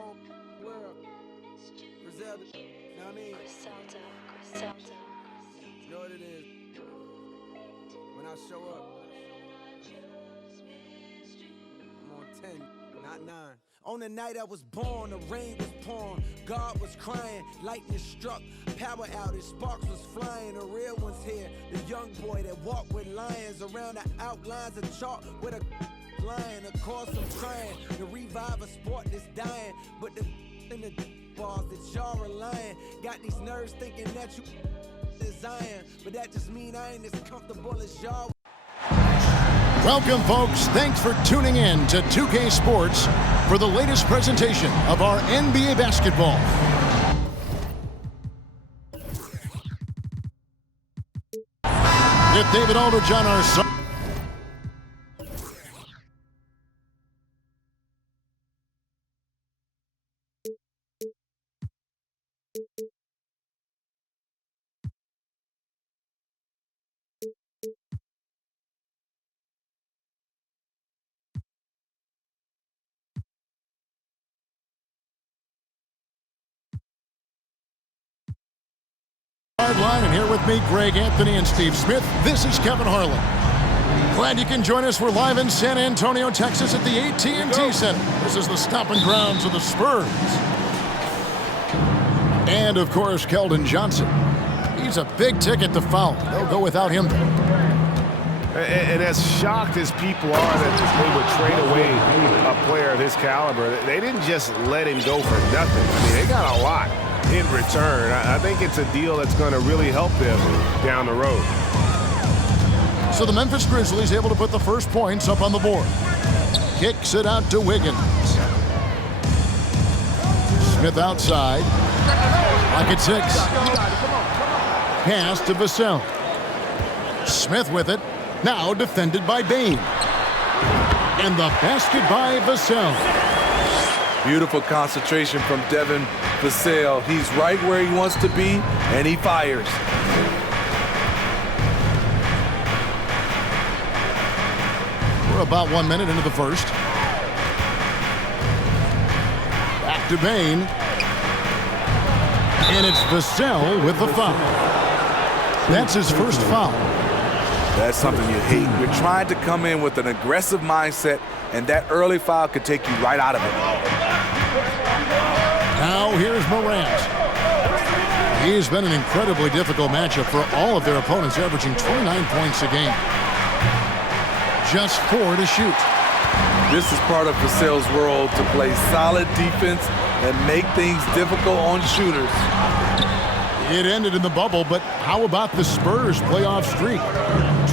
whole world. Griselda, you know what I mean? Griselda. You know what it is? When I show up, I'm on 10, not 9. On the night I was born, the rain was pouring, God was crying, lightning struck, power outage, sparks was flying, the real one's here, the young boy that walked with lions around the outlines of chalk with a lion. Of course I'm trying to revive a sport that's dying, but the in the balls that y'all relying got these nerves thinking that you is iron, but that just mean I ain't as comfortable as y'all. Welcome, folks. Thanks for tuning in to 2K Sports for the latest presentation of our NBA basketball. With David Aldridge on our side. Line, and here with me, Greg Anthony and Steve Smith. This is Kevin Harlan. Glad you can join us. We're live in San Antonio, Texas at the AT&T Center. This is the stomping grounds of the Spurs. And, of course, Keldon Johnson. He's a big ticket to foul. They'll go without him. And as shocked as people are that they would trade away a player of his caliber, they didn't just let him go for nothing. I mean, they got a lot in return. I think it's a deal that's going to really help them down the road. So the Memphis Grizzlies able to put the first points up on the board. Kicks it out to Wiggins. Smith outside. Lock at 6. Pass to Vassell. Smith with it. Now defended by Bain. And the basket by Vassell. Beautiful concentration from Devin Vassell. He's right where he wants to be, and he fires. We're about 1 minute into the first. Back to Bain. And it's Vassell with the foul. That's his first foul. That's something you hate. You're trying to come in with an aggressive mindset, and that early foul could take you right out of it. Now here's Morant. He's been an incredibly difficult matchup for all of their opponents, averaging 29 points a game. Just 4 to shoot. This is part of Vassell's role, to play solid defense and make things difficult on shooters. It ended in the bubble, but how about the Spurs playoff streak?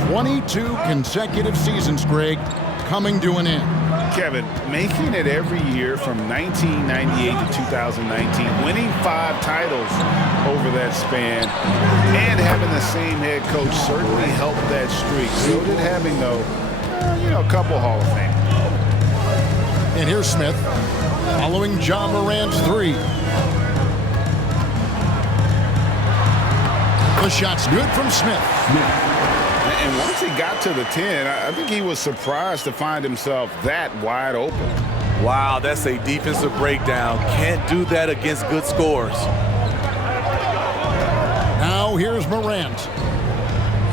22 consecutive seasons, Greg, coming to an end. Kevin, making it every year from 1998 to 2019, winning 5 titles over that span, and having the same head coach certainly helped that streak. So did having, though, a couple Hall of Fame. And here's Smith, following Ja Morant's 3. The shot's good from Smith. And once he got to the 10, I think he was surprised to find himself that wide open. Wow, that's a defensive breakdown. Can't do that against good scores. Now here's Morant.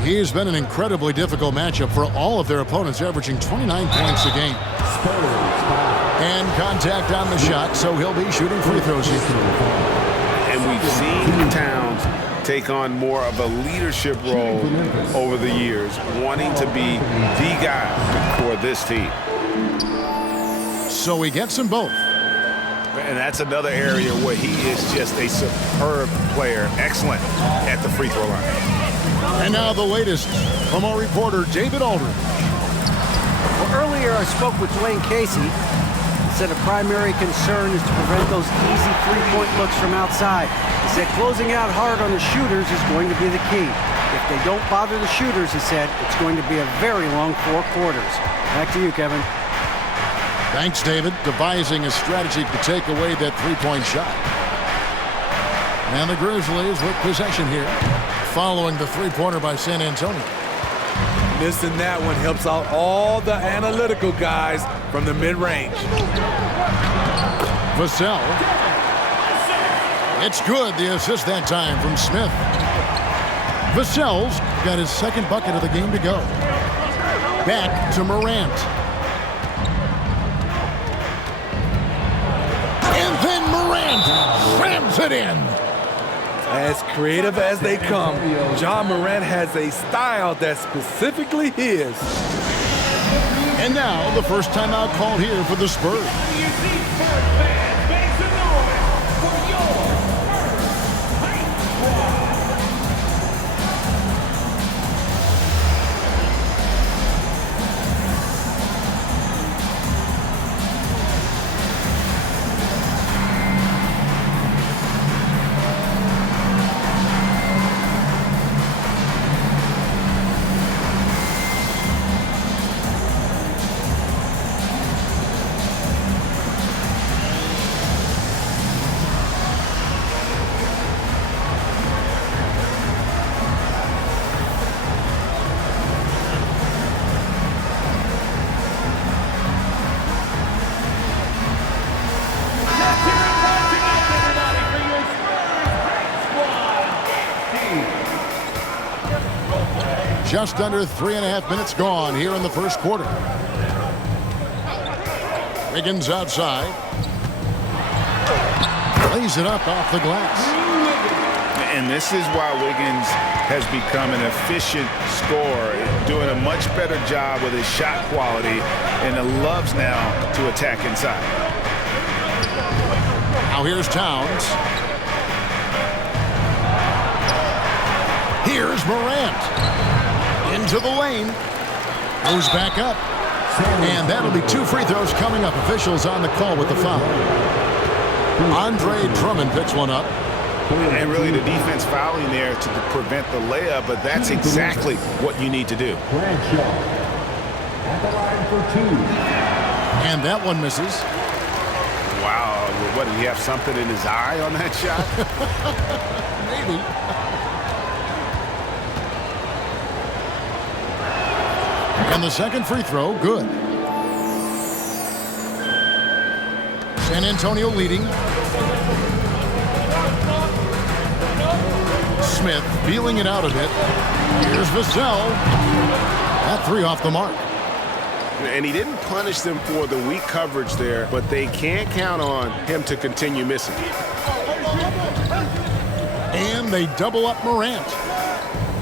He's been an incredibly difficult matchup for all of their opponents, averaging 29 points a game. And contact on the shot, so he'll be shooting free throws here. And we've seen Towns take on more of a leadership role over the years, wanting to be the guy for this team. So he gets them both. And that's another area where he is just a superb player, excellent at the free throw line. And now the latest from our reporter, David Aldridge. Well, earlier I spoke with Dwayne Casey. He said a primary concern is to prevent those easy three-point looks from outside. He said closing out hard on the shooters is going to be the key. If they don't bother the shooters, he said, it's going to be a very long 4 quarters. Back to you, Kevin. Thanks, David. Devising a strategy to take away that three-point shot. And the Grizzlies with possession here, following the three-pointer by San Antonio. Missing that one helps out all the analytical guys from the mid-range. Vassell. It's good. The assist that time from Smith. Vassell's got his second bucket of the game to go. Back to Morant. And then Morant slams it in. As creative as they come, Ja Morant has a style that's specifically his. And now the first timeout called here for the Spurs. Just under 3.5 minutes gone here in the first quarter. Wiggins outside. Lays it up off the glass. And this is why Wiggins has become an efficient scorer, doing a much better job with his shot quality, and loves now to attack inside. Now here's Towns. Here's Morant. Into the lane. Goes back up. And that'll be 2 free throws coming up. Officials on the call with the foul. Andre Drummond picks one up. And really the defense fouling there to prevent the layup, but that's exactly what you need to do. And that one misses. Wow, what, did he have something in his eye on that shot? Maybe. And the second free throw, good. San Antonio leading. Smith feeling it out a bit. Here's Vassell. That 3 off the mark. And he didn't punish them for the weak coverage there, but they can't count on him to continue missing. And they double up Morant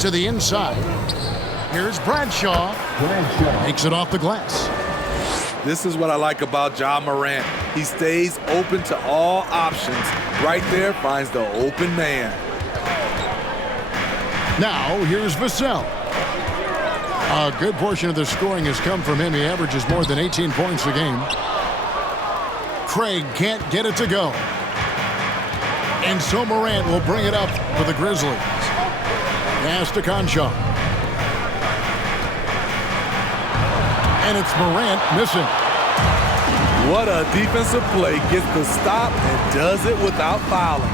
to the inside. Here's Bradshaw. Makes it off the glass. This is what I like about Ja Morant. He stays open to all options. Right there finds the open man. Now here's Vassell. A good portion of the scoring has come from him. He averages more than 18 points a game. Craig can't get it to go. And so Morant will bring it up for the Grizzlies. Pass to Conchar. And it's Morant missing. What a defensive play. Gets the stop and does it without fouling.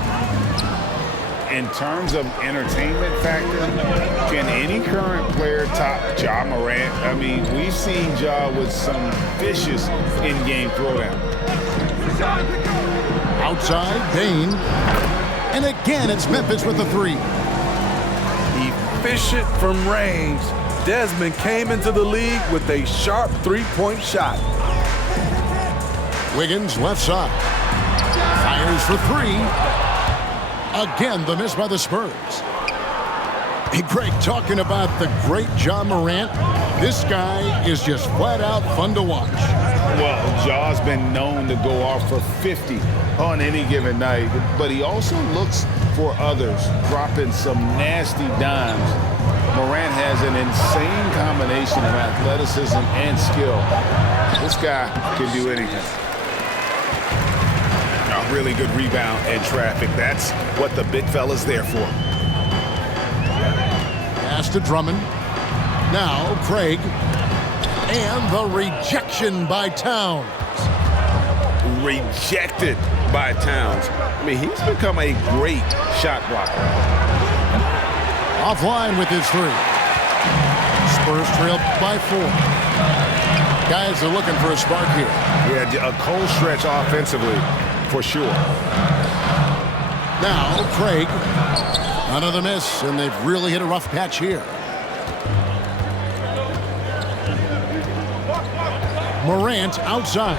In terms of entertainment factor, can any current player top Ja Morant? I mean, we've seen Ja with some vicious in-game throwdown. Outside, Bain. And again, it's Memphis with the 3. Efficient from range. Desmond came into the league with a sharp 3-point shot. Wiggins left side. Fires for 3. Again, the miss by the Spurs. Hey, Greg, talking about the great Ja Morant, this guy is just flat out fun to watch. Well, Ja's been known to go off for 50 on any given night, but he also looks for others, dropping some nasty dimes. Morant has an insane combination of athleticism and skill. This guy can do anything. A really good rebound in traffic. That's what the big fella's there for. Pass to Drummond. Now Craig. And the rejection by Towns. Rejected by Towns. I mean, he's become a great shot blocker. Offline with his 3. Spurs trail by 4. Guys are looking for a spark here. Yeah, a cold stretch offensively, for sure. Now, Craig. Another miss, and they've really hit a rough patch here. Morant outside.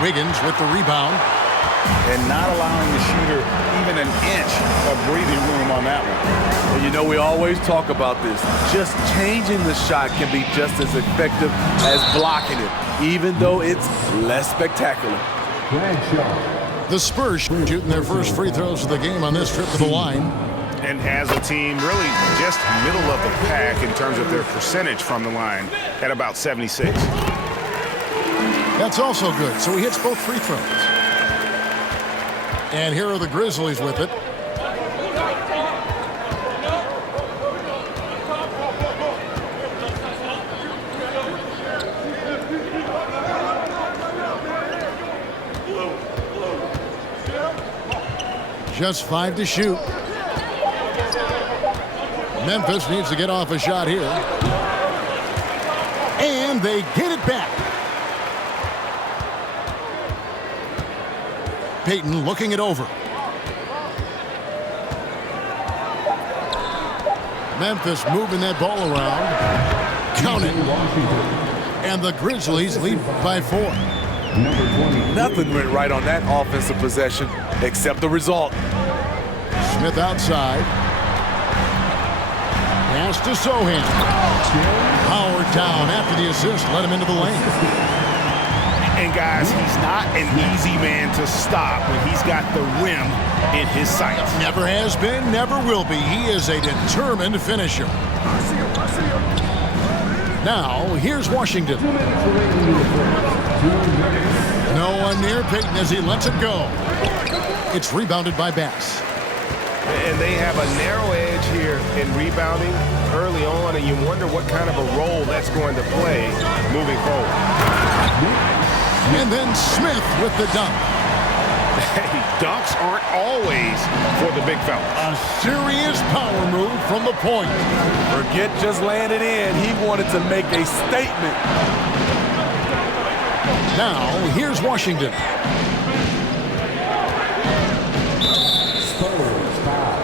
Wiggins with the rebound. And not allowing the shooter even an inch of breathing room on that one. And you know, we always talk about this. Just changing the shot can be just as effective as blocking it, even though it's less spectacular. The Spurs shooting their first free throws of the game on this trip to the line. And as a team, really just middle of the pack in terms of their percentage from the line at about 76. That's also good, so he hits both free throws. And here are the Grizzlies with it. Just 5 to shoot. Memphis needs to get off a shot here. And they get it back. Payton looking it over. Memphis moving that ball around. Count it. And the Grizzlies lead by 4. Nothing went right on that offensive possession except the result. Smith outside. Pass to Sohan. Howard down after the assist. Let him into the lane. And guys, he's not an easy man to stop when he's got the rim in his sights. Never has been, never will be. He is a determined finisher. Now, here's Washington. No one near Payton as he lets it go. It's rebounded by Bass. And they have a narrow edge here in rebounding early on, and you wonder what kind of a role that's going to play moving forward. And then Smith with the dunk. Hey, dunks aren't always for the big fella. A serious power move from the point. Forget just laying it in. He wanted to make a statement. Now, here's Washington. Spurs foul.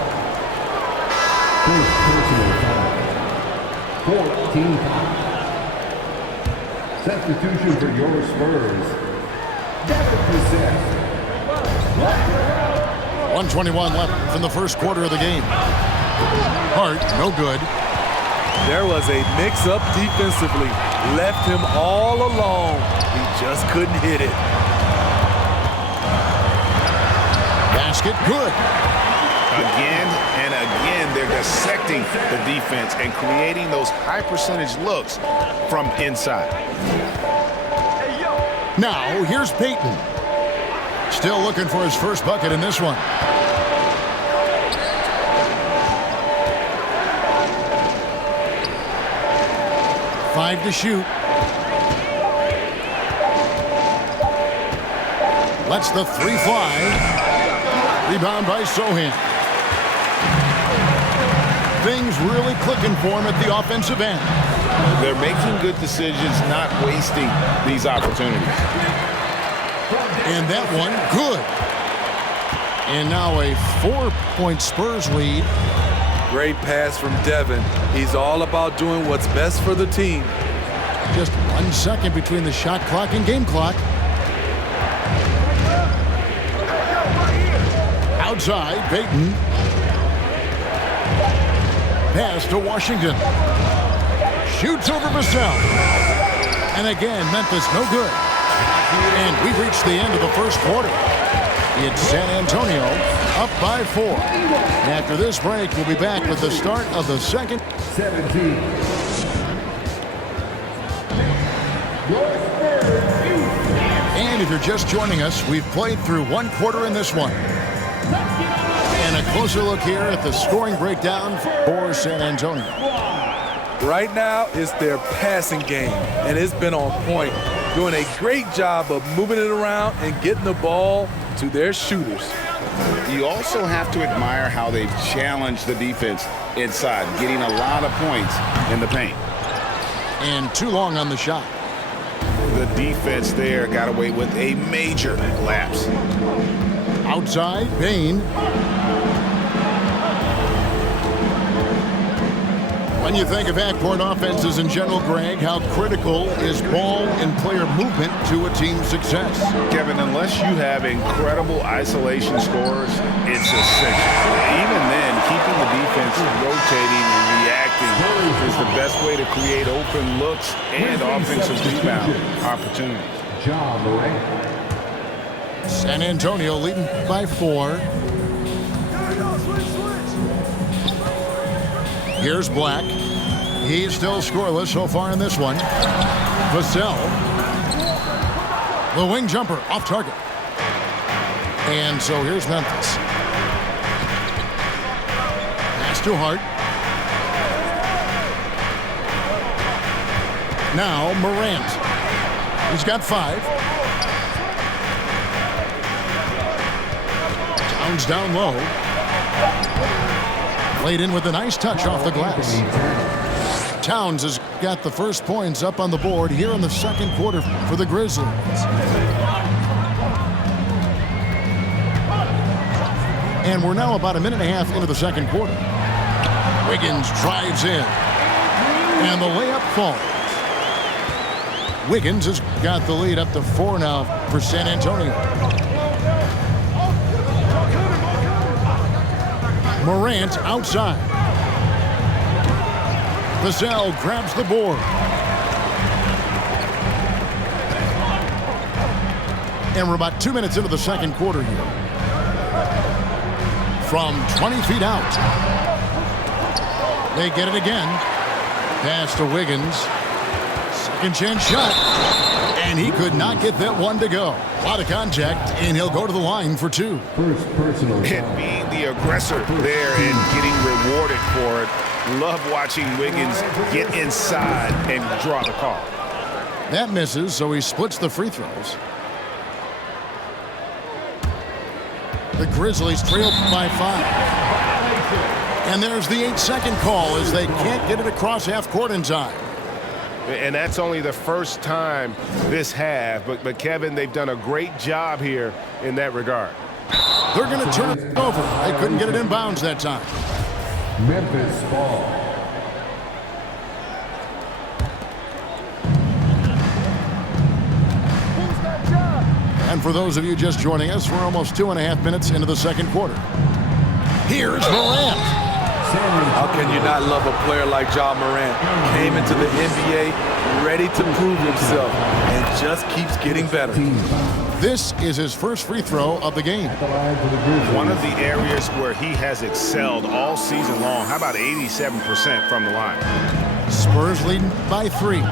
First personal foul. 14 foul. Substitution for your Spurs. Devin Vassell. 1:21 left in the first quarter of the game. Hart, no good. There was a mix-up defensively. Left him all alone. He just couldn't hit it. Basket, good. Again and again, they're dissecting the defense and creating those high-percentage looks from inside. Now, here's Payton. Still looking for his first bucket in this one. Five to shoot. Lets the three fly. Rebound by Sohan. Things really clicking for him at the offensive end. They're making good decisions, not wasting these opportunities. And that one, good. And now a 4-point Spurs lead. Great pass from Devin. He's all about doing what's best for the team. Just 1 second between the shot clock and game clock. Outside, Payton. Pass to Washington. Shoots over Vassell. And again, Memphis no good. And we've reached the end of the first quarter. It's San Antonio up by 4. After this break, we'll be back with the start of the second. 17. And if you're just joining us, we've played through 1 quarter in this one. And a closer look here at the scoring breakdown for San Antonio. Right now, it's their passing game, and it's been on point. Doing a great job of moving it around and getting the ball to their shooters. You also have to admire how they've challenged the defense inside, getting a lot of points in the paint. And too long on the shot. The defense there got away with a major lapse. Outside, Bain. When you think of backcourt offenses in general, Greg, how critical is ball and player movement to a team's success? Kevin, unless you have incredible isolation scores, it's essential. Even then, keeping the defense rotating and reacting is the best way to create open looks and offensive rebound opportunities. John Morant. San Antonio leading by 4. Here's Black. He's still scoreless so far in this one. Vassell. The wing jumper off target. And so here's Memphis. Pass to Hart. Now Morant. He's got 5. Towns down low. Played in with a nice touch off the glass. Towns has got the first points up on the board here in the second quarter for the Grizzlies. And we're now about a minute and a half into the second quarter. Wiggins drives in. And the layup falls. Wiggins has got the lead up to 4 now for San Antonio. Morant outside. Vassell grabs the board. And we're about 2 minutes into the second quarter here. From 20 feet out. They get it again. Pass to Wiggins. Second chance shot. And he could not get that one to go. A lot of contact, and he'll go to the line for 2. First personal And foul. being the aggressor there and getting rewarded for it. Love watching Wiggins get inside and draw the call. That misses, so he splits the free throws. The Grizzlies trail by 5. And there's the 8-second call as they can't get it across half court in time. And that's only the first time this half. But Kevin, they've done a great job here in that regard. They're going to turn it over. They couldn't get it in bounds that time. Memphis ball. And for those of you just joining us, we're almost 2.5 minutes into the second quarter. Here's Morant. How can you not love a player like Ja Morant? Came into the NBA ready to prove himself and just keeps getting better. This is his first free throw of the game. One of the areas where he has excelled all season long. How about 87% from the line? Spurs leading by 3.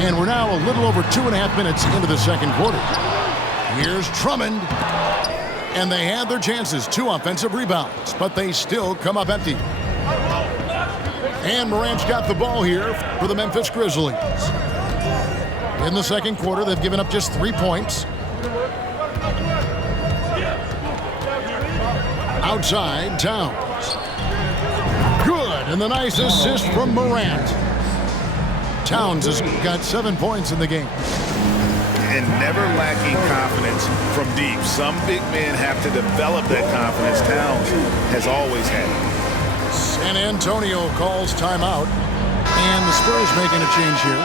And we're now a little over 2.5 minutes into the second quarter. Here's Drummond. And they had their chances. 2 offensive rebounds, but they still come up empty. And Morant's got the ball here for the Memphis Grizzlies. In the second quarter, they've given up just 3 points. Outside, Towns. Good, and the nice assist from Morant. Towns has got 7 points in the game. And never lacking confidence from deep. Some big men have to develop that confidence. Towns has always had it. San Antonio calls timeout. And the Spurs making a change here.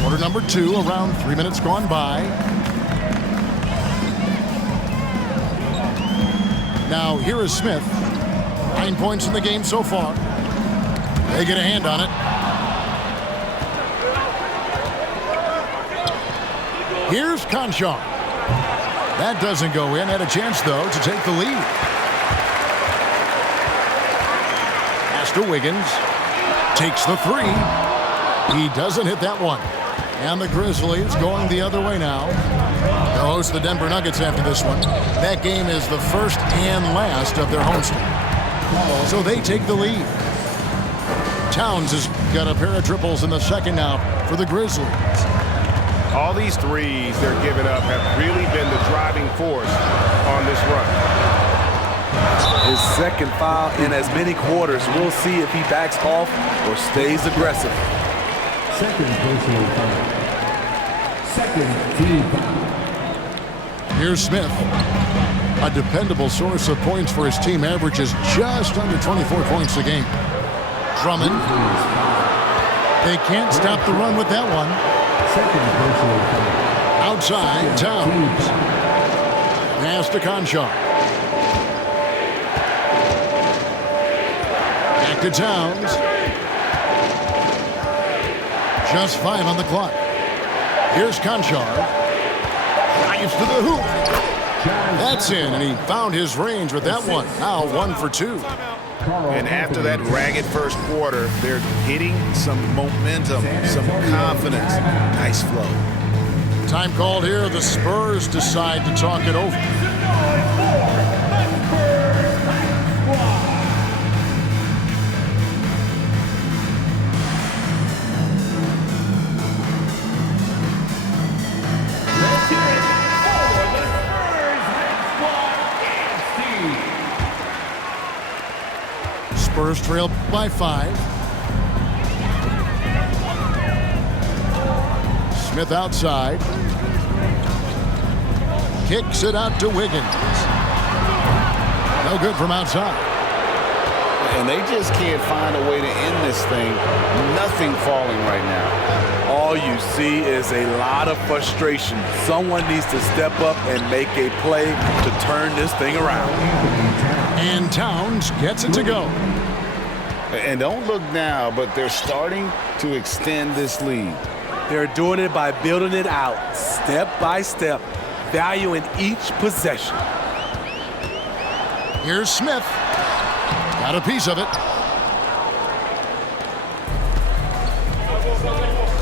Quarter number 2, around 3 minutes gone by. Now here is Smith. 9 points in the game so far. They get a hand on it. Here's Conchar. That doesn't go in. Had a chance, though, to take the lead. Pass to Wiggins. Takes the 3. He doesn't hit that one. And the Grizzlies going the other way now. They'll host the Denver Nuggets after this one. That game is the first and last of their homestand. So they take the lead. Towns has got a pair of triples in the second now for the Grizzlies. All these threes they're giving up have really been the driving force on this run. His second foul in as many quarters. We'll see if he backs off or stays aggressive. Second personal foul. Second team foul. Here's Smith. A dependable source of points for his team, averages just under 24 points a game. Drummond. They can't stop the run with that one. Second personal foul. Outside, Towns. Pass to Conchar. Back to Towns. Just 5 on the clock. Here's Conchar. Drives to the hoop. That's in, and he found his range with that one. Now 1 for 2. And after that ragged first quarter, they're hitting some momentum, some confidence. Nice flow. Time called here. The Spurs decide to talk it over. Spurs trail by 5. Smith outside. Kicks it out to Wiggins. No good from outside. And they just can't find a way to end this thing. Nothing falling right now. All you see is a lot of frustration. Someone needs to step up and make a play to turn this thing around. And Towns gets it to go. And don't look now, but they're starting to extend this lead. They're doing it by building it out, step by step, valuing each possession. Here's Smith. Got a piece of it.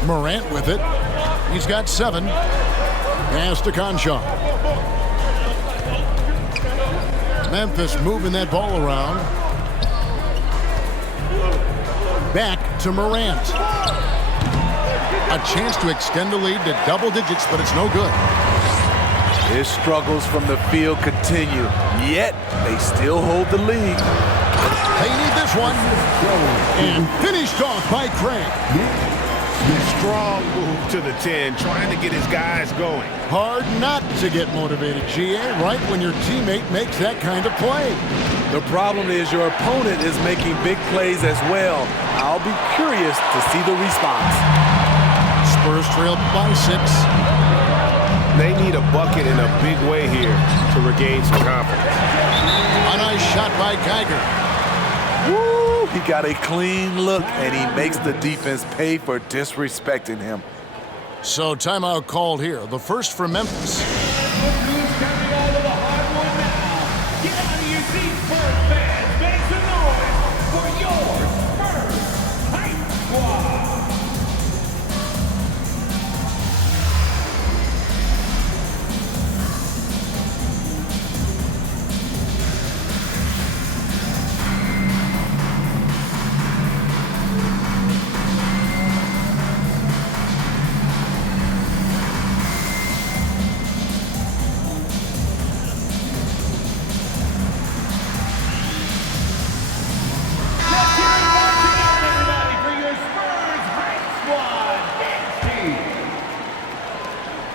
Morant with it. He's got 7. Pass to Conchar. Memphis moving that ball around. Back to Morant. A chance to extend the lead to double digits, but it's no good. His struggles from the field continue, yet they still hold the lead. They need this one. And finished off by Craig. Strong move to the 10, trying to get his guys going. Hard not to get motivated, GA, right when your teammate makes that kind of play. The problem is your opponent is making big plays as well. I'll be curious to see the response. Spurs trail by 6. They need a bucket in a big way here to regain some confidence. A nice shot by Geiger. Woo! He got a clean look, and he makes the defense pay for disrespecting him. So timeout called here. The first for Memphis.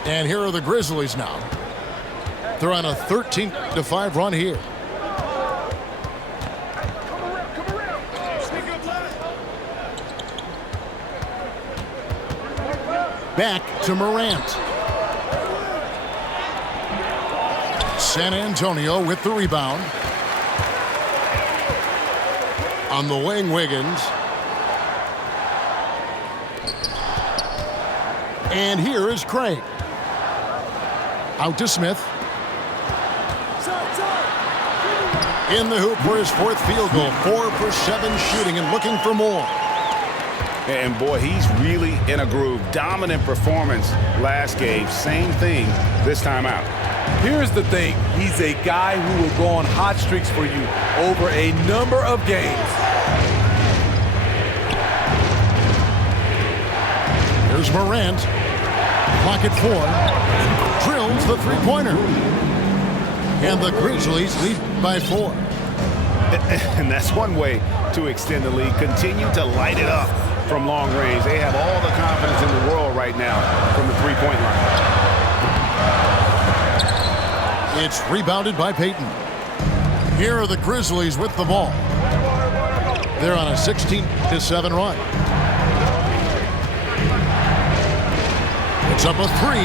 And here are the Grizzlies now. They're on a 13-5 run here. Back to Morant. San Antonio with the rebound. On the wing, Wiggins. And here is Craig. Out to Smith. In the hoop for his 4th field goal. 4 for 7 shooting and looking for more. And boy, he's really in a groove. Dominant performance last game. Same thing this time out. Here's the thing. He's a guy who will go on hot streaks for you over a number of games. Here's Morant. Clock at 4. Drills the three-pointer. And the Grizzlies lead by 4. And that's one way to extend the lead. Continue to light it up from long range. They have all the confidence in the world right now from the three-point line. It's rebounded by Payton. Here are the Grizzlies with the ball. They're on a 16-7 run. It's up a 3.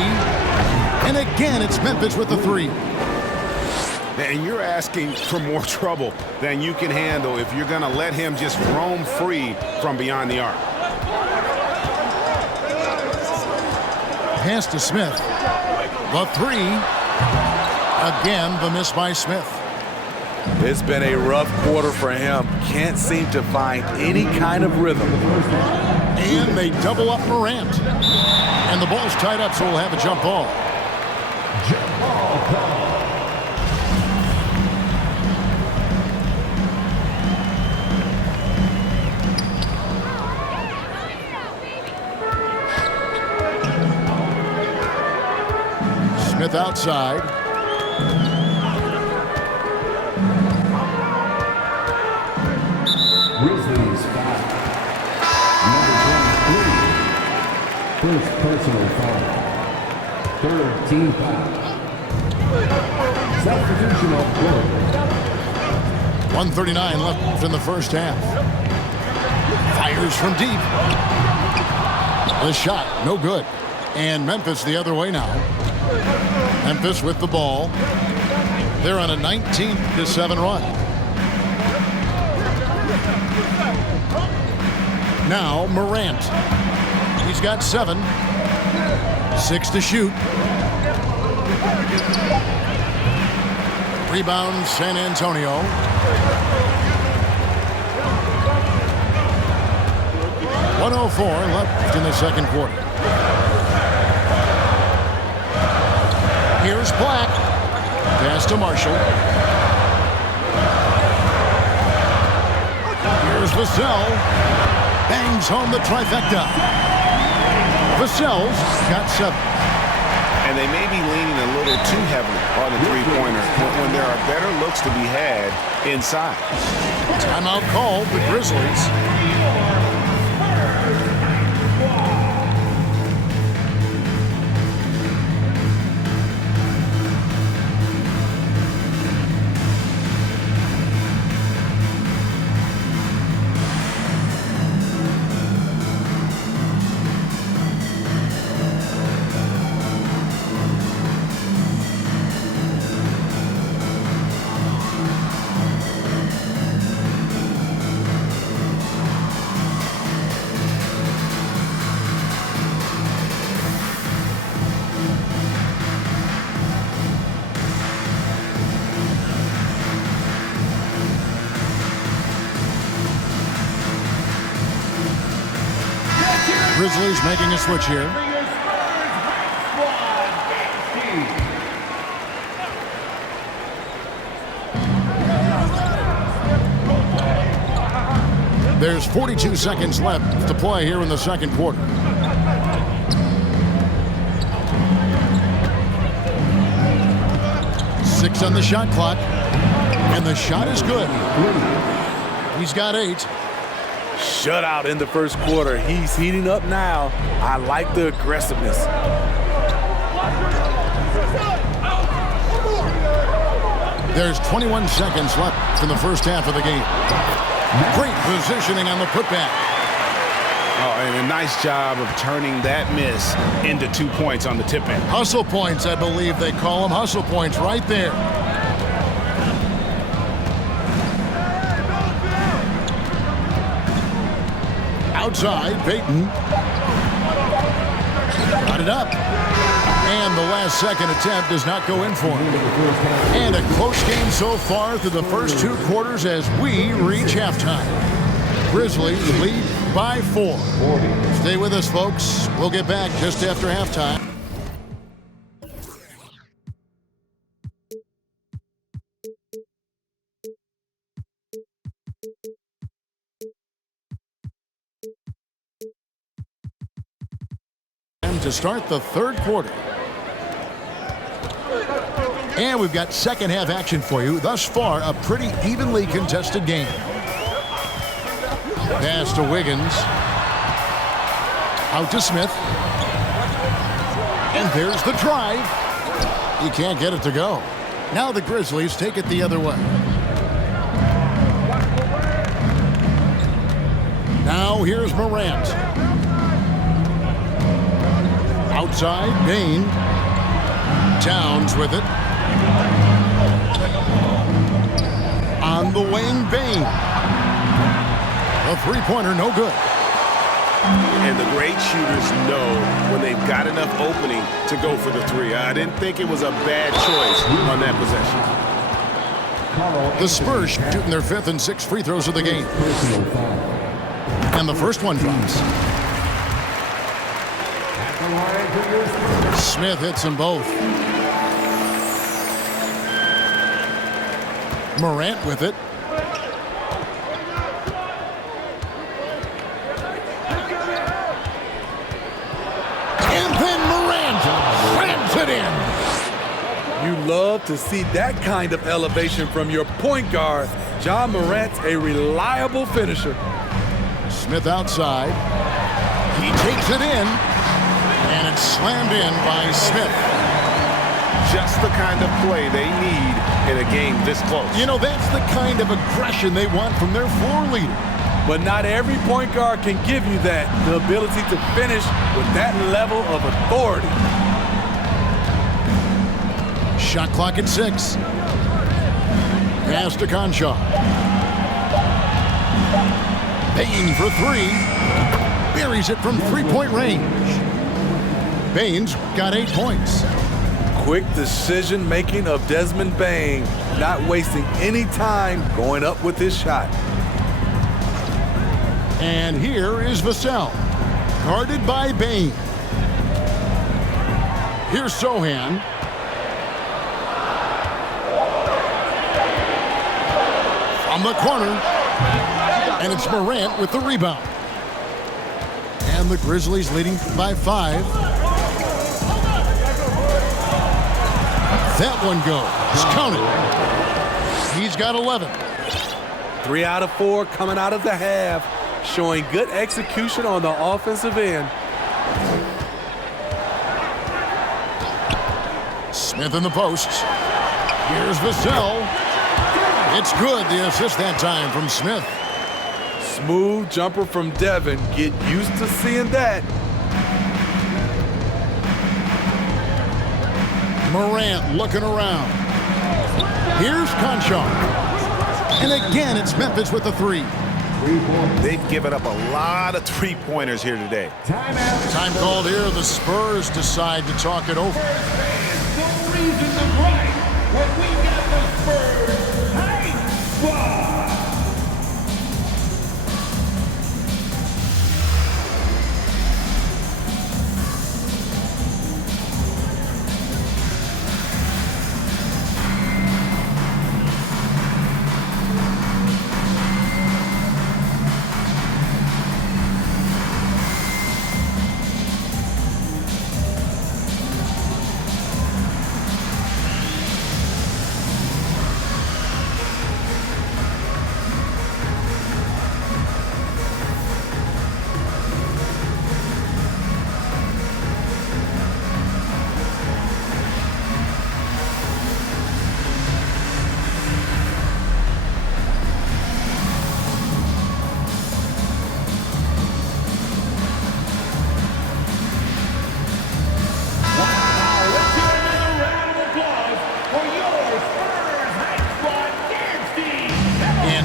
And again, it's Memphis with the 3. And you're asking for more trouble than you can handle if you're going to let him just roam free from beyond the arc. Pass to Smith. The 3. Again, the miss by Smith. It's been a rough quarter for him. Can't seem to find any kind of rhythm. And they double up Morant. And the ball's tied up, so we'll have a jump ball. Jump ball call. Smith outside. Grizzlies foul. Number 23. First personal foul. Third team foul. Substitution on court. 1:39 left in the first half. Fires from deep. The shot, no good. And Memphis the other way now. Memphis with the ball. They're on a 19-7 run. Now Morant. He's got 7. 6 to shoot. Rebound San Antonio. .104 left in the second quarter. Here's Black. Pass to Marshall. Here's Vassell. Bangs home the trifecta. Vassell's got 7. And they may be leaning a little too heavily on the three-pointer when there are better looks to be had inside. Timeout called, the Grizzlies. Grizzlies making a switch here. There's 42 seconds left to play here in the second quarter. Six on the shot clock, and the shot is good. He's got 8. Shutout in the first quarter. He's heating up now. I like the aggressiveness. There's 21 seconds left in the first half of the game. Great positioning on the putback. Oh, and a nice job of turning that miss into 2 points on the tip-in. Hustle points, I believe they call them. Hustle points right there. Outside, Payton. Got it up. And the last second attempt does not go in for him. And a close game so far through the first 2 quarters as we reach halftime. Grizzlies lead by 4. Stay with us, folks. We'll get back just after halftime. to start the third quarter. And we've got second half action for you. Thus far, a pretty evenly contested game. Pass to Wiggins. Out to Smith. And there's the drive. He can't get it to go. Now the Grizzlies take it the other way. Now here's Morant. Outside, Bane. Towns with it. On the wing, Bane. A three-pointer, no good. And the great shooters know when they've got enough opening to go for the three. I didn't think it was a bad choice on that possession. The Spurs shooting their fifth and sixth free throws of the game. And the first one drops. Smith hits them both. Morant with it. And then Morant slams it in. You love to see that kind of elevation from your point guard. Ja Morant's a reliable finisher. Smith outside. He takes it in. And it's slammed in by Smith. Just the kind of play they need in a game this close. You know, that's the kind of aggression they want from their floor leader. But not every point guard can give you that, the ability to finish with that level of authority. Shot clock at 6. Pass to Conchar. Bane for three. Buries it from three-point range. Bane's got 8 points. Quick decision-making of Desmond Bane, not wasting any time going up with his shot. And here is Vassell, guarded by Bane. Here's Sohan. From the corner. And it's Morant with the rebound. And the Grizzlies leading by 5. That one goes. Count it. He's got 11. 3 out of 4 coming out of the half, showing good execution on the offensive end. Smith in the posts. Here's Vassell. It's good. The assist that time from Smith. Smooth jumper from Devin. Get used to seeing that. Morant looking around. Here's Conchar. And again, it's Memphis with the three. They've given up a lot of three-pointers here today. Time called here. The Spurs decide to talk it over. No reason to gripe when we got the Spurs hype squad.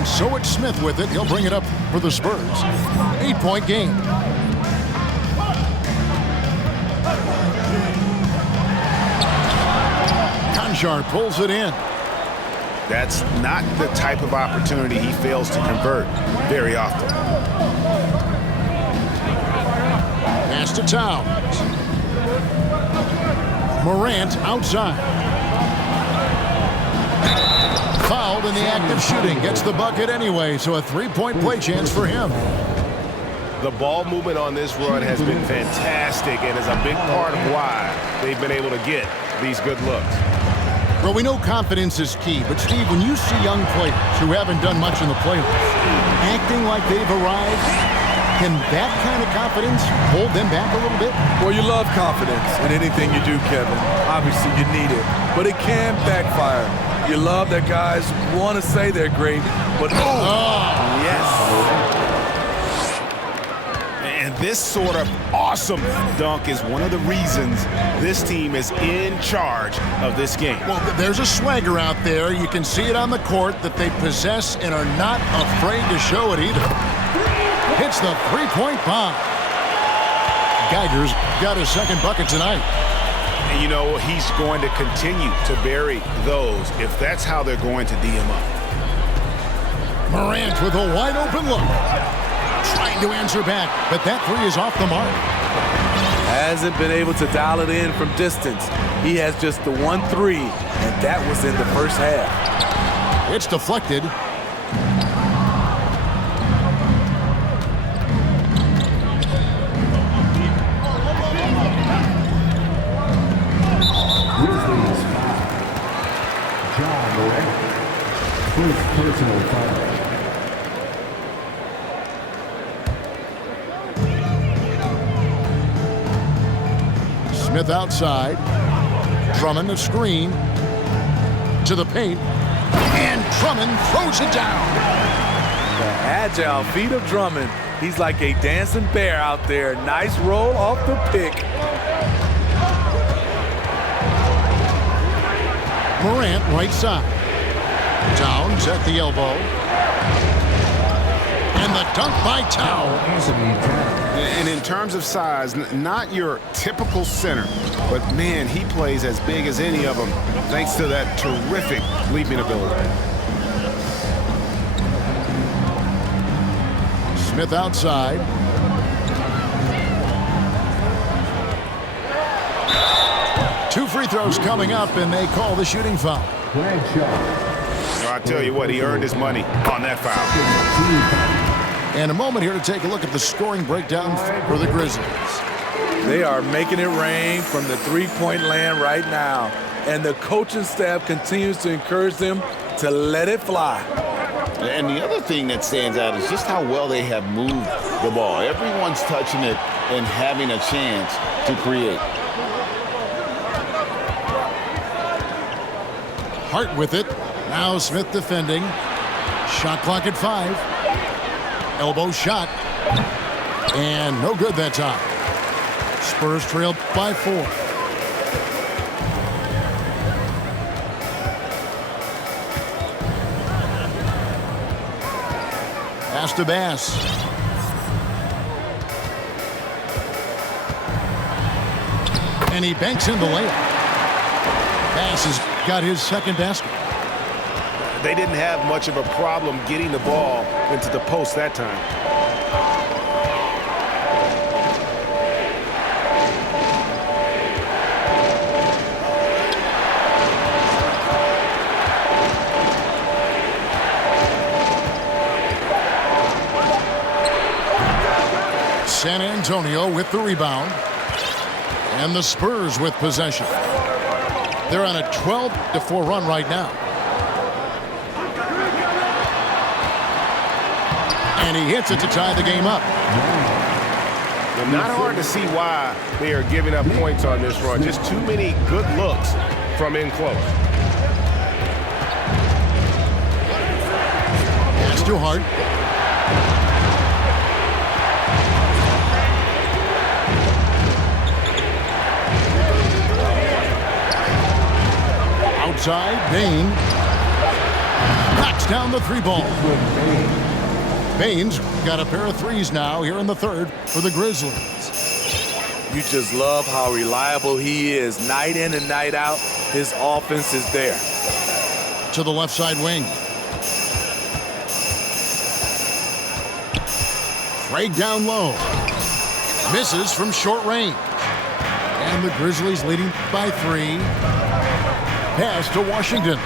So it's Smith with it. He'll bring it up for the Spurs. 8-point game. Conchar pulls it in. That's not the type of opportunity he fails to convert very often. Pass to Towns. Morant outside. Fouled in the act of shooting. Gets the bucket anyway, so a three-point play chance for him. The ball movement on this run has been fantastic and is a big part of why they've been able to get these good looks. Well, we know confidence is key, but Steve, when you see young players who haven't done much in the playoffs acting like they've arrived, can that kind of confidence hold them back a little bit? Well, you love confidence in anything you do, Kevin. Obviously, you need it, but it can backfire. You love that guys want to say they're great, but yes. And this sort of awesome dunk is one of the reasons this team is in charge of this game. Well, there's a swagger out there. You can see it on the court that they possess and are not afraid to show it either. Hits the three-point bomb. Geiger's got his second bucket tonight. And you know, he's going to continue to bury those if that's how they're going to D him up. Morant with a wide-open look. Trying to answer back, but that three is off the mark. Hasn't been able to dial it in from distance. He has just the 1-3, and that was in the first half. It's deflected. Grizzlies foul. John Morant. First personal foul. Smith outside. Drummond a screen. To the paint. And Drummond throws it down. The agile feet of Drummond. He's like a dancing bear out there. Nice roll off the pick. Morant right side. Towns at the elbow. And the dunk by Towns. And in terms of size, not your typical center, but man, he plays as big as any of them thanks to that terrific leaping ability. Smith outside. Two free throws coming up, and they call the shooting foul. I tell you what, he earned his money on that foul. And a moment here to take a look at the scoring breakdown for the Grizzlies. They are making it rain from the three-point land right now, and the coaching staff continues to encourage them to let it fly. And the other thing that stands out is just how well they have moved the ball. Everyone's touching it and having a chance to create. Hart with it. Now Smith defending. Shot clock at 5. Elbow shot. And no good that time. Spurs trailed by 4. Pass to Bass. And he banks in the layup. Bass has got his second basket. They didn't have much of a problem getting the ball into the post that time. San Antonio with the rebound. And the Spurs with possession. They're on a 12-4 run right now. And he hits it to tie the game up. Well, not hard to see why they are giving up points on this run. Just too many good looks from in close. That's too hard. Outside, Bain knocks down the three ball. Bain's got a pair of threes now here in the third for the Grizzlies. You just love how reliable he is. Night in and night out, his offense is there. To the left side wing. Craig down low. Misses from short range. And the Grizzlies leading by 3. Pass to Washington.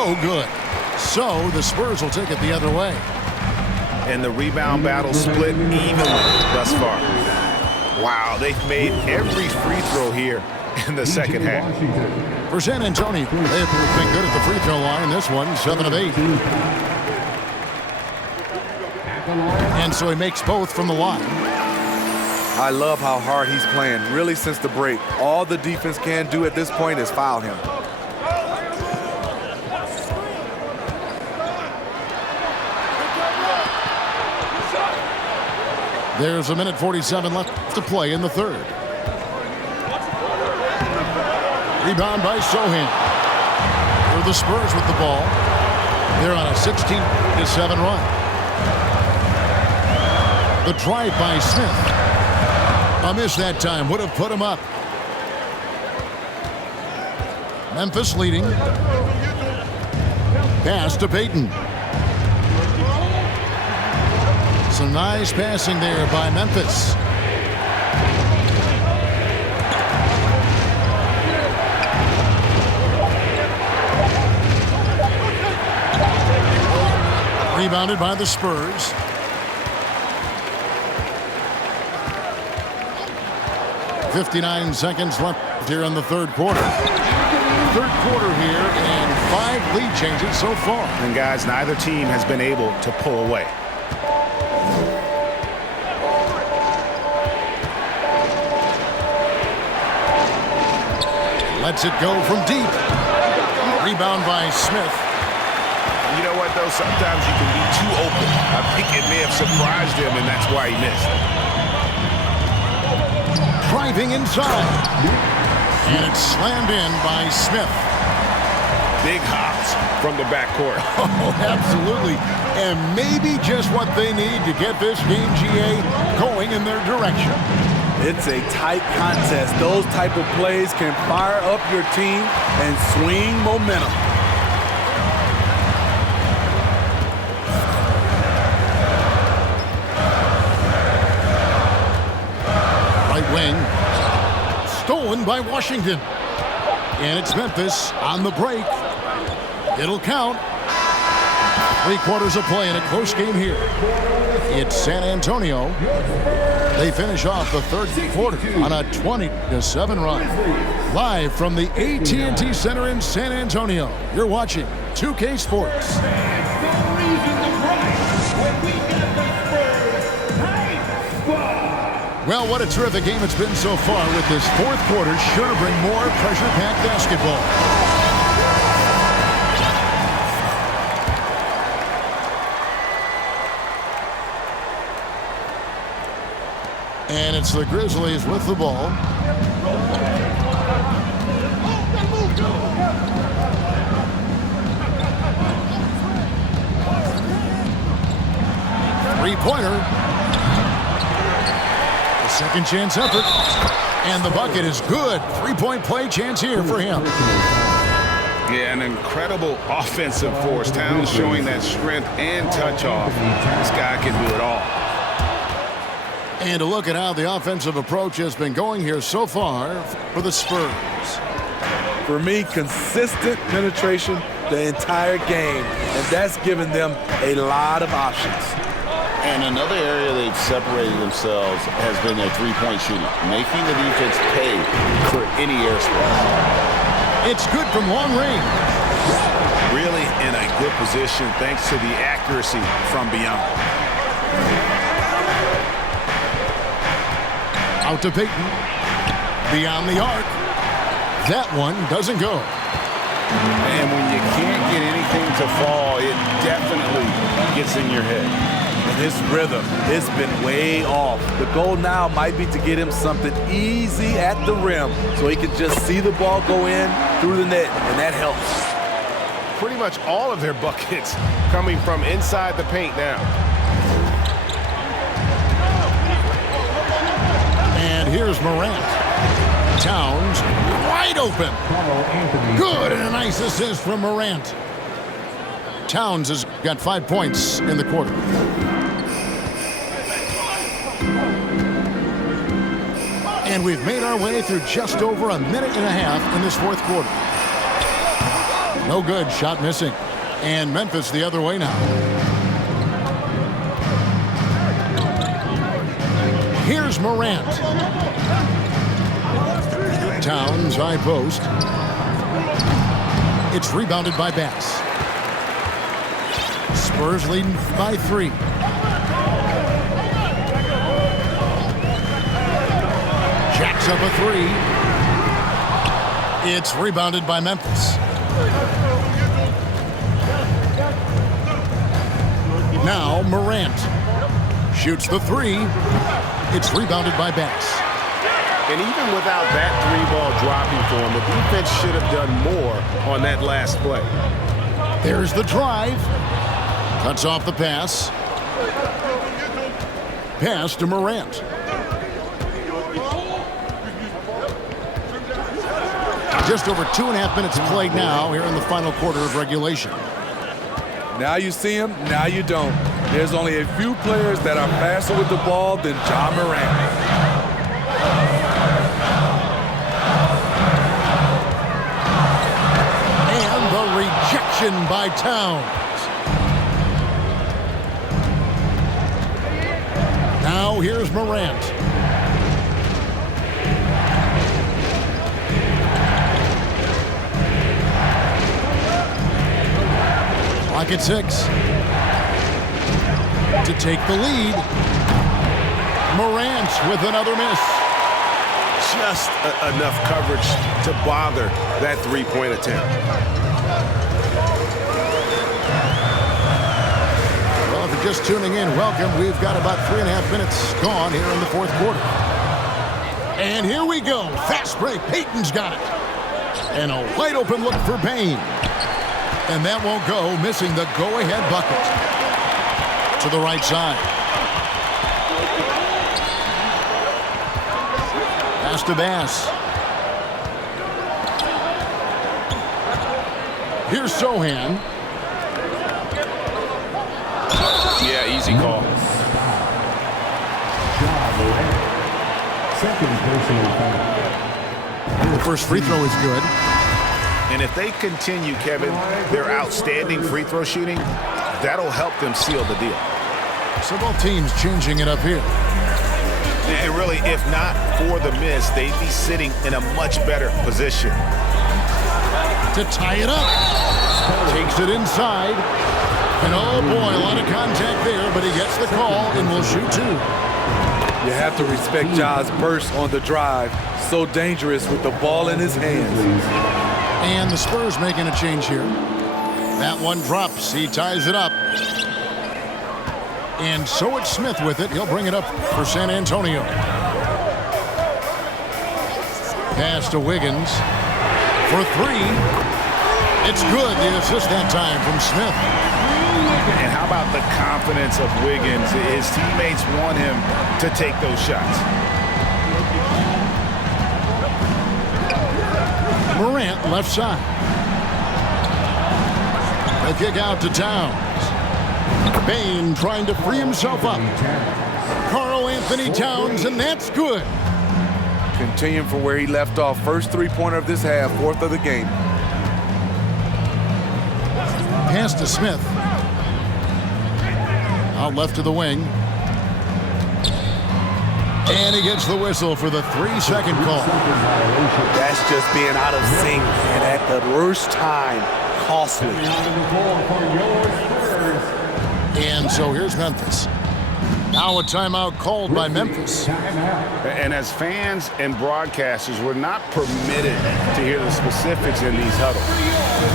no good. So the Spurs will take it the other way. And the rebound battle split evenly thus far. Wow, they've made every free throw here in the second half. For San Antonio, they've been good at the free throw line. This one, 7 of 8. And so he makes both from the line. I love how hard he's playing, really, since the break. All the defense can do at this point is foul him. There's 1:47 left to play in the third. Rebound by Sohan. For the Spurs with the ball. They're on a 16-7 run. The drive by Smith. A miss that time would have put him up. Memphis leading. Pass to Payton. Some nice passing there by Memphis. Rebounded by the Spurs. .59 seconds left here in the third quarter. Third quarter here and 5 lead changes so far. And guys, neither team has been able to pull away. Lets it go from deep. Rebound by Smith. You know what, though? Sometimes you can be too open. I think it may have surprised him, and that's why he missed. Driving inside. And it's slammed in by Smith. Big hops from the backcourt. Oh, absolutely. And maybe just what they need to get this game, GA, going in their direction. It's a tight contest. Those type of plays can fire up your team and swing momentum. Right wing. Stolen by Washington. And it's Memphis on the break. It'll count. 3 quarters of play in a close game here. It's San Antonio. They finish off the third quarter on a 20-7 run. Live from the AT&T Center in San Antonio, you're watching 2K Sports. Well, what a terrific game it's been so far, with this fourth quarter sure to bring more pressure-packed basketball. And it's the Grizzlies with the ball. Three-pointer. The second chance effort. And the bucket is good. 3-point play chance here for him. Yeah, an incredible offensive force. Towns showing that strength and touch off. This guy can do it all. And to look at how the offensive approach has been going here so far for the Spurs. For me, consistent penetration the entire game, and that's given them a lot of options. And another area they've separated themselves has been their three-point shooting, making the defense pay for any airspace. It's good from long range. Really in a good position thanks to the accuracy from beyond. Out to Payton. Beyond the arc. That one doesn't go. And when you can't get anything to fall, it definitely gets in your head. And his rhythm, it's been way off. The goal now might be to get him something easy at the rim so he can just see the ball go in through the net, and that helps. Pretty much all of their buckets coming from inside the paint now. And here's Morant. Towns wide open. Good, and a nice assist from Morant. Towns has got 5 points in the quarter. And we've made our way through just over a minute and a half in this fourth quarter. No good. Shot missing. And Memphis the other way now. Here's Morant. Towns, high post. It's rebounded by Bass. Spurs leading by 3. Jacks up a 3. It's rebounded by Memphis. Now Morant shoots the 3. It's rebounded by Bass. And even without that 3-ball dropping for him, the defense should have done more on that last play. There's the drive. Cuts off the pass. Pass to Morant. Just over 2.5 minutes played now here in the final quarter of regulation. Now you see him, now you don't. There's only a few players that are faster with the ball than Ja Morant. And the rejection by Towns. Now here's Morant. Clock at 6. To take the lead. Morant with another miss. Just enough coverage to bother that 3-point attempt. Well, if you're just tuning in, welcome. We've got about 3.5 minutes gone here in the fourth quarter. And here we go. Fast break. Payton's got it. And a wide open look for Payne. And that won't go, missing the go-ahead bucket. To the right side. Pass to Bass. Here's Sohan. Yeah, easy call. The first free throw is good. And if they continue, Kevin, their outstanding free throw shooting, that'll help them seal the deal. So both teams changing it up here. And really, if not for the miss, they'd be sitting in a much better position. To tie it up. Takes it inside. And oh boy, a lot of contact there, but he gets the call and will shoot 2. You have to respect Ja's burst on the drive. So dangerous with the ball in his hands. And the Spurs making a change here. That one drops. He ties it up. And so it's Smith with it. He'll bring it up for San Antonio. Pass to Wiggins for 3. It's good. The assist that time from Smith. And how about the confidence of Wiggins? His teammates want him to take those shots. Morant left side. The kick out to Towns. Payne trying to free himself up. Karl Anthony Towns, and that's good. Continuing from where he left off. First 3-pointer of this half, 4th of the game. Pass to Smith. Out left to the wing. And he gets the whistle for the 3-second call. That's just being out of sync and at the worst time. Costly. And so here's Memphis. Now a timeout called by Memphis. And as fans and broadcasters, we're not permitted to hear the specifics in these huddles.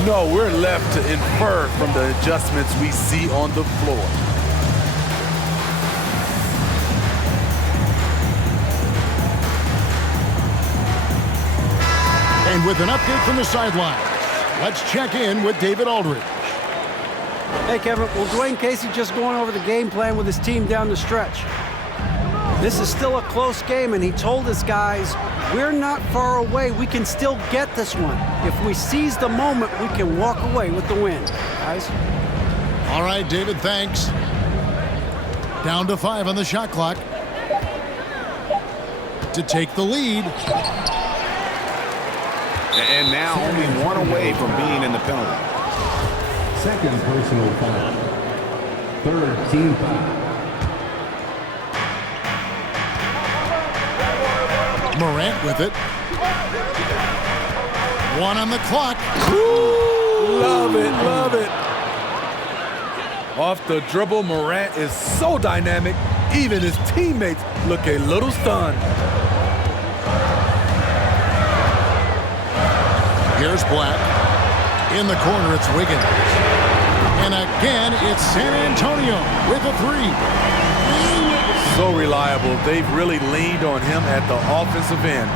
No, we're left to infer from the adjustments we see on the floor. And with an update from the sidelines, let's check in with David Aldridge. Hey, Kevin. Well, Dwayne Casey just going over the game plan with his team down the stretch. This is still a close game, and he told his guys, we're not far away. We can still get this one. If we seize the moment, we can walk away with the win. Guys? All right, David, thanks. Down to 5 on the shot clock. To take the lead. And now only one away from being in the penalty. Second personal foul. Third team foul. Morant with it. One on the clock. Ooh, love it, love it. Off the dribble, Morant is so dynamic, even his teammates look a little stunned. Here's Black. In the corner, it's Wiggins. And again, it's San Antonio with a three. So reliable. They've really leaned on him at the offensive end.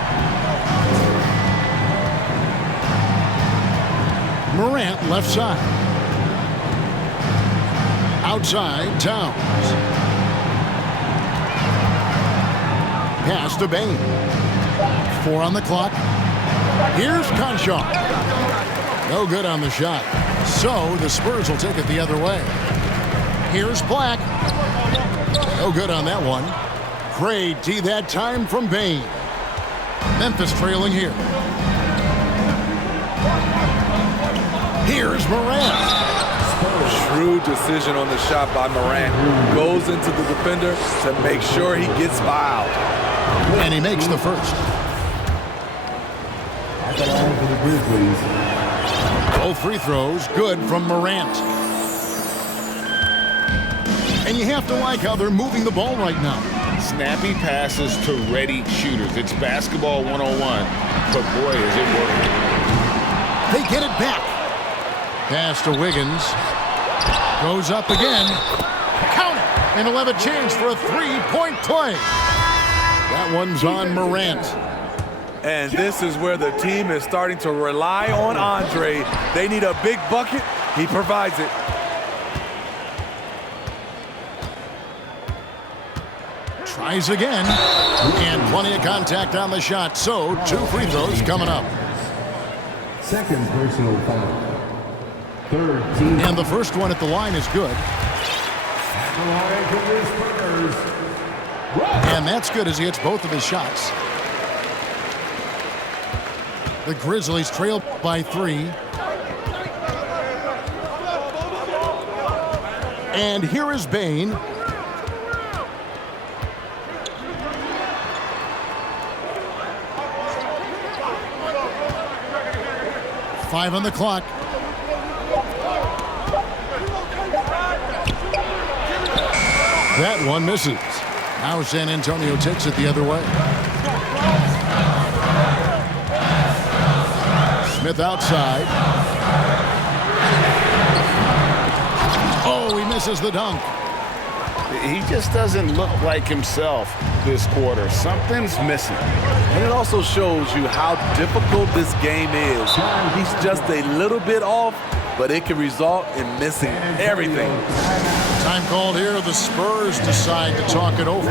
Morant left side. Outside, Towns. Pass to Bain. 4 on the clock. Here's Conchar. No good on the shot. So the Spurs will take it the other way. Here's Black. No good on that one. Great D that time from Bain. Memphis trailing here. Here's Morant. Shrewd decision on the shot by Morant. Goes into the defender to make sure he gets fouled. And he makes the first. Both free throws good from Morant. And you have to like how they're moving the ball right now. Snappy passes to ready shooters. It's basketball 101, but boy, is it working. They get it back. Pass to Wiggins. Goes up again. Count it. And he'll have a chance for a three-point play. That one's on Morant. And this is where the team is starting to rely on Andre. They need a big bucket. He provides it. Tries again. And plenty of contact on the shot. So 2 free throws coming up. Second personal foul. Third team. And the first one at the line is good. And that's good as he hits both of his shots. The Grizzlies trail by 3. And here is Bain. Five on the clock. That one misses. Now San Antonio takes it the other way. Smith outside. Oh, he misses the dunk. He just doesn't look like himself this quarter. Something's missing. And it also shows you how difficult this game is. He's just a little bit off, but it can result in missing everything. Time called here. The Spurs decide to talk it over.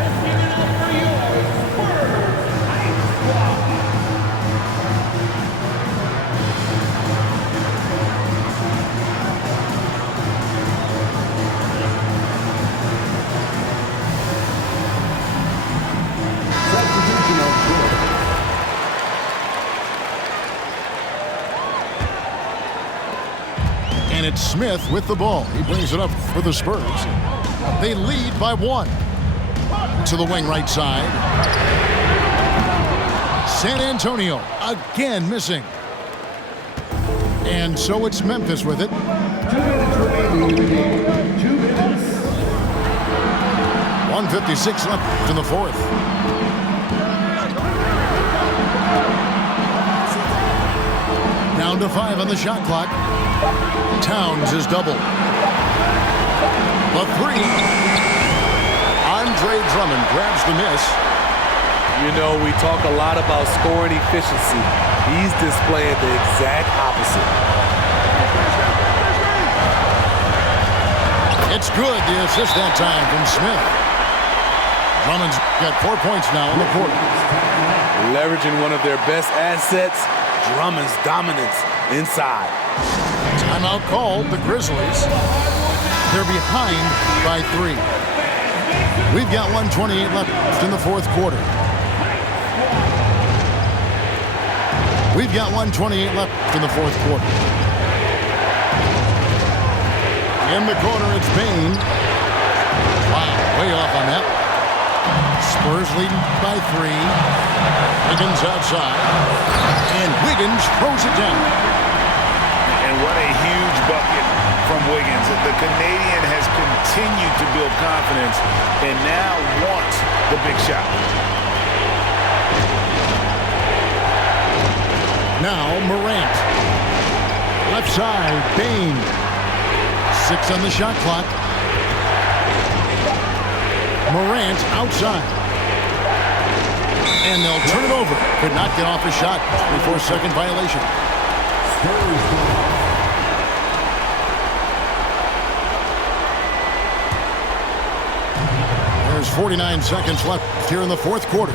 And it's Smith with the ball. He brings it up for the Spurs. They lead by 1. To the wing right side. San Antonio again missing. And so it's Memphis with it. 2 minutes remaining. 2 minutes. 1:56 left in the fourth. Down to 5 on the shot clock. Towns is double. The 3. Andre Drummond grabs the miss. You know, we talk a lot about scoring efficiency. He's displaying the exact opposite. It's good, the assist that time from Smith. Drummond's got 4 points now in the quarter. Leveraging one of their best assets, Drummond's dominance inside. Timeout called, the Grizzlies. They're behind by 3. We've got 1:28 left in the fourth quarter. We've got 1:28 left in the fourth quarter. In the corner, it's Bain. Wow, way off on that. Spurs leading by 3. Wiggins outside. And Wiggins throws it down. And what a huge bucket from Wiggins. The Canadian has continued to build confidence and now wants the big shot. Now Morant. Left side, Bain. 6 on the shot clock. Morant outside. And they'll turn it over. Could not get off a shot. 24-second violation. There's 49 seconds left here in the fourth quarter.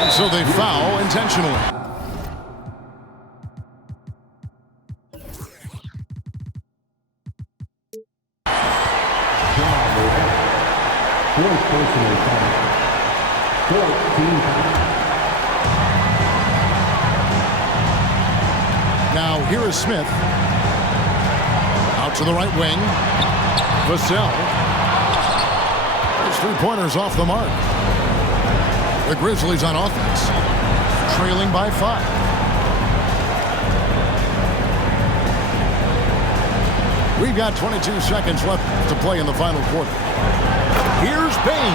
And so they foul intentionally. Now here is Smith. Out to the right wing. Vassell. His 3-pointers off the mark. The Grizzlies on offense. Trailing by 5. We've got 22 seconds left to play in the final quarter. Here's Bain.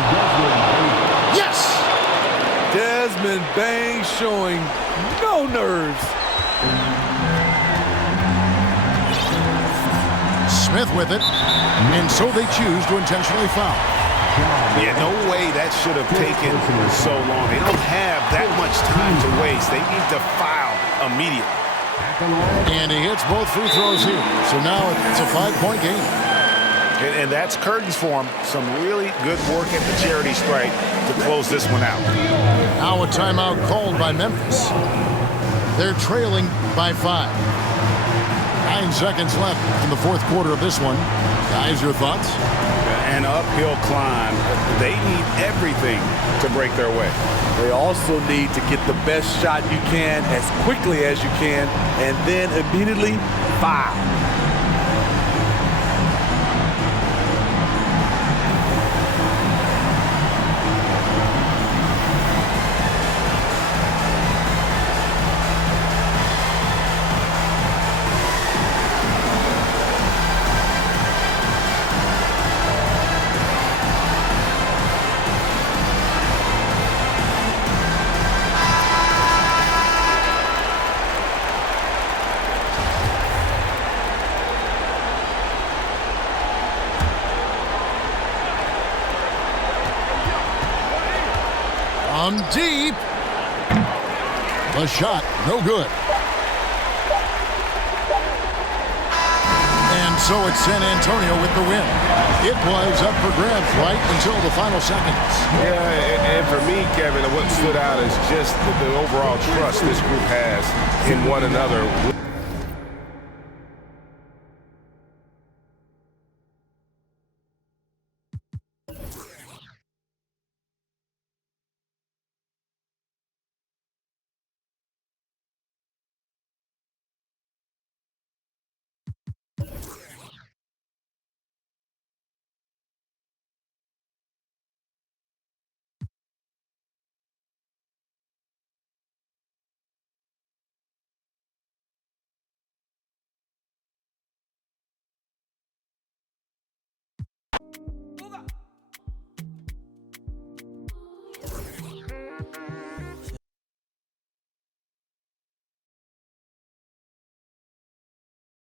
Yes! Desmond Bain showing no nerves. Smith with it. And so they choose to intentionally foul. Yeah, no way that should have taken so long. They don't have that much time to waste. They need to foul immediately. And he hits both free throws here. So now it's a 5-point game. And that's curtains for him. Some really good work at the charity stripe to close this one out. Now a timeout called by Memphis. They're trailing by 5. 9 seconds left in the fourth quarter of this one. Guys, your thoughts? An uphill climb. They need everything to break their way. They also need to get the best shot you can as quickly as you can and then immediately foul. From deep. The shot, no good. And so it's San Antonio with the win. It was up for grabs right until the final seconds. Yeah, and for me, Kevin, what stood out is just the overall trust this group has in one another.